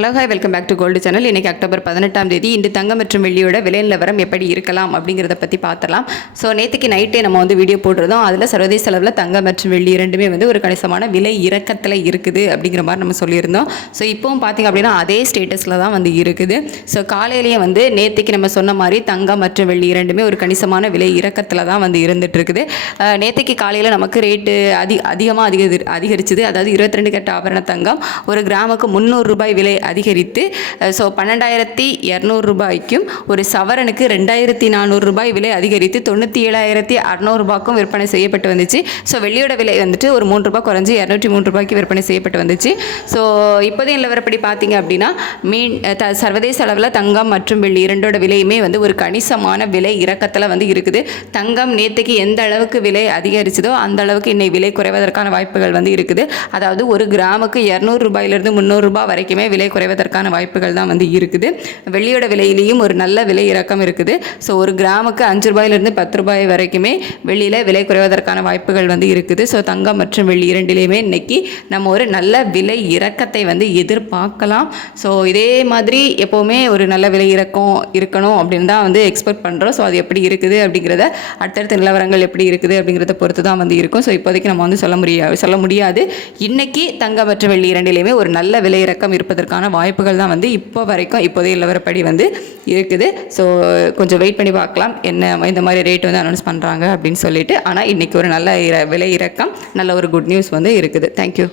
Hello hi welcome back to gold channel. இன்றைக்கி October பதினெட்டாம் தேதி இன்று தங்கம் மற்றும் வெள்ளியோட விலை நிலவரம் எப்படி இருக்கலாம் அப்படிங்கிறத பற்றி பார்த்தலாம் ஸோ நேற்றுக்கு நைட்டே நம்ம வந்து வீடியோ போட்டிருந்தோம். அதில் சர்வதேச அளவில் தங்கம் மற்றும் வெள்ளி இரண்டுமே வந்து ஒரு கணிசமான விலை இறக்கத்தில் இருக்குது அப்படிங்கிற மாதிரி நம்ம சொல்லியிருந்தோம். ஸோ இப்போவும் பார்த்திங்க அப்படின்னா அதே ஸ்டேட்டஸில் தான் வந்து இருக்குது. ஸோ காலையிலேயே வந்து நேற்றுக்கு நம்ம சொன்ன மாதிரி தங்கம் மற்றும் வெள்ளி இரண்டுமே ஒரு கணிசமான விலை இறக்கத்தில் தான் வந்து இருந்துகிட்ருக்குது நேற்றுக்கு காலையில் நமக்கு ரேட்டு அதி அதிகமாக அதிக அதிகரிச்சுது. அதாவது இருபத்தி ரெண்டு கட்ட ஆபரண தங்கம் ஒரு கிராமுக்கு முந்நூறு ரூபாய் விலை அதிகரித்து ஸோ பன்னெண்டாயிரத்தி இரநூறு ரூபாய்க்கும் ஒரு சவரனுக்கு ரெண்டாயிரத்தி நானூறு ரூபாய் விலை அதிகரித்து தொண்ணூற்றி ஏழாயிரத்தி அறநூறுபாய்க்கும் விற்பனை செய்யப்பட்டு வந்துச்சு. ஸோ வெள்ளியோட விலை வந்துட்டு ஒரு மூன்று ரூபாய் குறைஞ்சி இரநூற்றி மூணு ரூபாய்க்கு விற்பனை செய்யப்பட்டு வந்துச்சு. ஸோ இப்போதைய நிலவரப்படி பார்த்தீங்க அப்படின்னா மீன் த சர்வதேச அளவில் தங்கம் மற்றும் வெள்ளி இரண்டோட விலையுமே வந்து ஒரு கணிசமான விலை இறக்கத்தில் வந்து இருக்குது. தங்கம் நேற்றுக்கு எந்த அளவுக்கு விலை அதிகரிச்சதோ அந்த அளவுக்கு இன்னை விலை குறைவதற்கான வாய்ப்புகள் வந்து இருக்குது. அதாவது ஒரு கிராமுக்கு இரநூறு ரூபாயிலிருந்து முந்நூறுரூபா வரைக்குமே விலை குறைவதற்கான வாய்ப்புகள் தான் வந்து இருக்குது. வெள்ளியோட விலையிலையும் ஒரு நல்ல விலை இறக்கம் இருக்குது. ஸோ ஒரு கிராமுக்கு அஞ்சு ரூபாயிலிருந்து பத்து ரூபாய் வரைக்குமே வெள்ளியில் விலை குறைவதற்கான வாய்ப்புகள் வந்து இருக்குது. ஸோ தங்கம் மற்றும் வெள்ளி இரண்டிலையுமே இன்னைக்கு நம்ம ஒரு நல்ல விலை இறக்கத்தை வந்து எதிர்பார்க்கலாம். ஸோ இதே மாதிரி எப்போவுமே ஒரு நல்ல விலை இறக்கம் இருக்கணும் அப்படின்னு தான் வந்து எக்ஸ்பெக்ட் பண்ணுறோம் ஸோ அது எப்படி இருக்குது அப்படிங்கிறத அடுத்தடுத்த நிலவரங்கள் எப்படி இருக்குது அப்படிங்கிறத பொறுத்து தான் வந்து இருக்கும். ஸோ இப்போதைக்கு நம்ம வந்து சொல்ல முடியாது சொல்ல முடியாது. இன்னைக்கு தங்கம் மற்றும் வெள்ளி இரண்டிலையுமே ஒரு நல்ல விலை இறக்கம் இருப்பதற்கான வாய்ப்புகள் தான் வந்து இப்போ வரைக்கும் இப்போதைய நிலவரப்படி வந்து இருக்குது. ஸோ கொஞ்சம் வெயிட் பண்ணி பார்க்கலாம். என்ன இந்த மாதிரி ரேட் வந்து அனௌன்ஸ் பண்ணுறாங்க அப்படின்னு சொல்லிட்டு. ஆனால் இன்றைக்கி ஒரு நல்ல இர- விலை இறக்கம் நல்ல ஒரு குட் நியூஸ் வந்து இருக்குது. தேங்க்யூ